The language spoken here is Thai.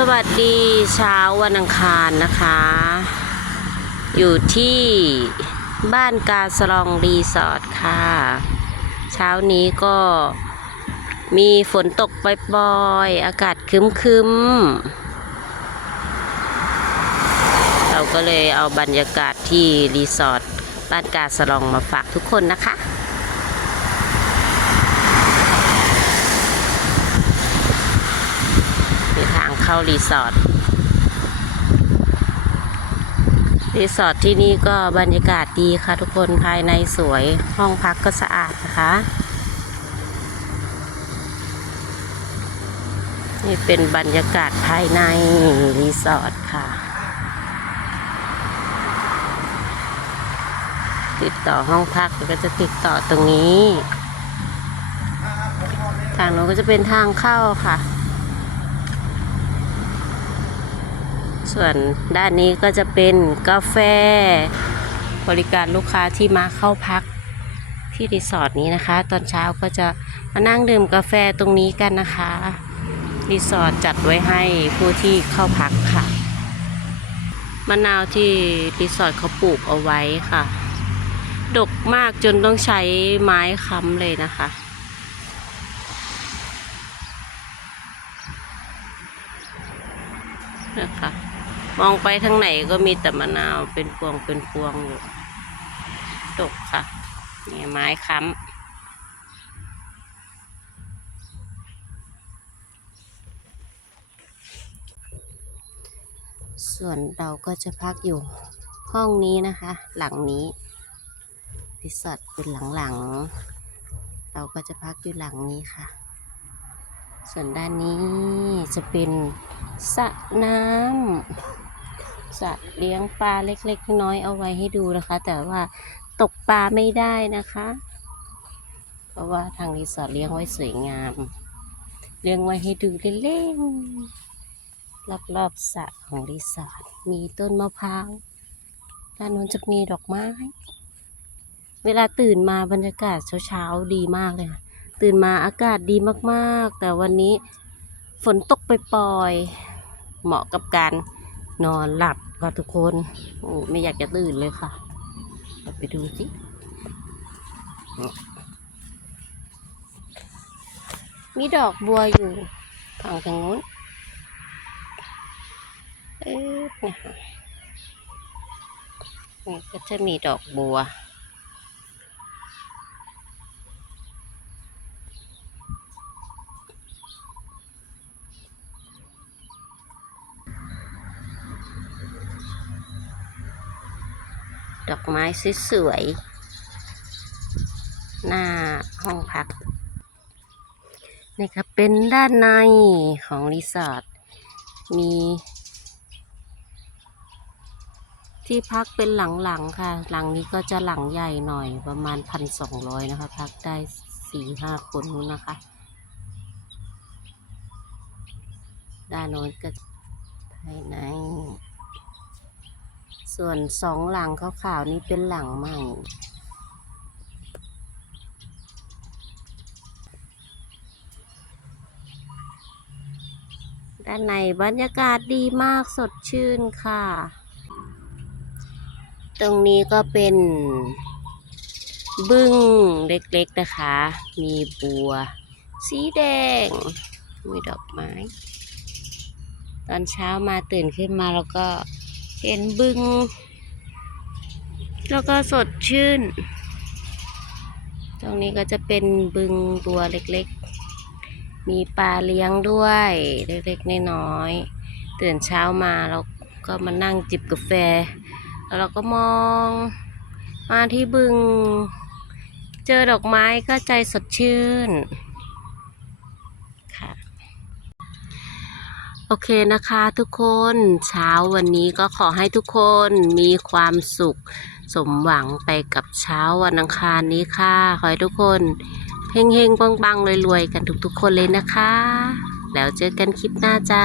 สวัสดีเช้าวันอังคารนะคะ อยู่ที่บ้านกาสลองรีสอร์ทค่ะ เช้านี้ก็มีฝนตกปล่อยๆอากาศครึมๆเราก็เลยเอาบรรยากาศที่รีสอร์ทบ้านกาสลองมาฝากทุกคนนะคะ มีทาง เข้ารีสอร์ท รีสอร์ทที่นี่ก็บรรยากาศดีค่ะทุกคนภายในสวย ห้องพักก็สะอาดนะคะ นี่เป็นบรรยากาศภายในรีสอร์ทค่ะ ติดต่อห้องพักก็จะติดต่อตรงนี้ทางโน้นก็จะเป็นทางเข้าค่ะ ส่วนด้านนี้ก็จะเป็นกาแฟ บริการลูกค้าที่มาเข้าพักที่รีสอร์ทนี้นะคะ ตอนเช้าก็จะมานั่งดื่มกาแฟตรงนี้กันนะคะ รีสอร์ทจัดไว้ให้ผู้ที่เข้าพักค่ะมะนาวที่รีสอร์ทเขาปลูกเอาไว้ค่ะ ดกมากจนต้องใช้ไม้ค้ำเลยนะคะ นะคะ มองไปทางไหนก็มีแต่มะนาวเป็นพวงเป็นพวงอยู่ดกค่ะนี่ไม้ค้ำส่วนเราก็จะพักอยู่ห้องนี้นะคะ หลังนี้รีสอร์ทเป็นหลังๆ เราก็จะพักอยู่หลังนี้ค่ะ ส่วนด้านนี้จะเป็นสระน้ำ สระเลี้ยงปลาเล็กๆน้อยๆเอาไว้ให้ดูนะคะ แต่ว่าตกปลาไม่ได้นะคะ เพราะว่าทางรีสอร์ทเลี้ยงไว้สวยงาม เลี้ยงไว้ให้ดูเล่นๆรอบๆสระของรีสอร์ทมีต้นมะพร้าวด้านนู้นจะมีดอกไม้ เวลาตื่นมาบรรยากาศเช้าๆดีมากเลยค่ะตื่นมาอากาศดีมากๆ แต่วันนี้ฝนตกไปปล่อย เหมาะกับการนอนหลับ ค่ะทุกคน โอ้ไม่อยากจะตื่นเลยค่ะ ไปดูสิมีดอกบัวอยู่ฝั่งทางนู้น เอ๊ะนี่ค่ะนี่ก็จะมีดอกบัว ดอกไม้สวยๆ หน้าห้องพัก นี่ครับเป็นด้านในของรีสอร์ท มี ที่พักเป็นหลังๆค่ะ หลังนี้ก็จะหลังใหญ่หน่อยประมาณพันสองร้อยนะคะ พักได้สี่ห้าคนนู้นนะคะ ด้านโน้นก็ภายใน ส่วนสองหลังขาวๆนี้เป็นหลังใหม่ ด้านในบรรยากาศดีมากสดชื่นค่ะ ตรงนี้ก็เป็นบึ้งเล็กๆนะคะ มีบัว สีแดง มีดอกไม้ ตอนเช้ามาตื่นขึ้นมาแล้วก็ เห็นบึง แล้วก็สดชื่น ตรงนี้ก็จะเป็นบึงตัวเล็กๆ มีปลาเลี้ยงด้วย เล็กๆ น้อยๆตื่นเช้ามาเราก็มานั่งจิบกาแฟ แล้วเราก็มองมาที่บึง เจอดอกไม้ก็ใจสดชื่น ค่ะ โอเคนะคะทุกคนเช้าวันนี้ก็ขอให้ทุกคนมีความสุข สมหวังไปกับเช้าวันอังคารนี้ค่ะ ขอให้ทุกคนเฮงเฮงๆปังๆรวยๆ กันทุกๆคนเลยนะคะ แล้วเจอกันคลิปหน้าจ้า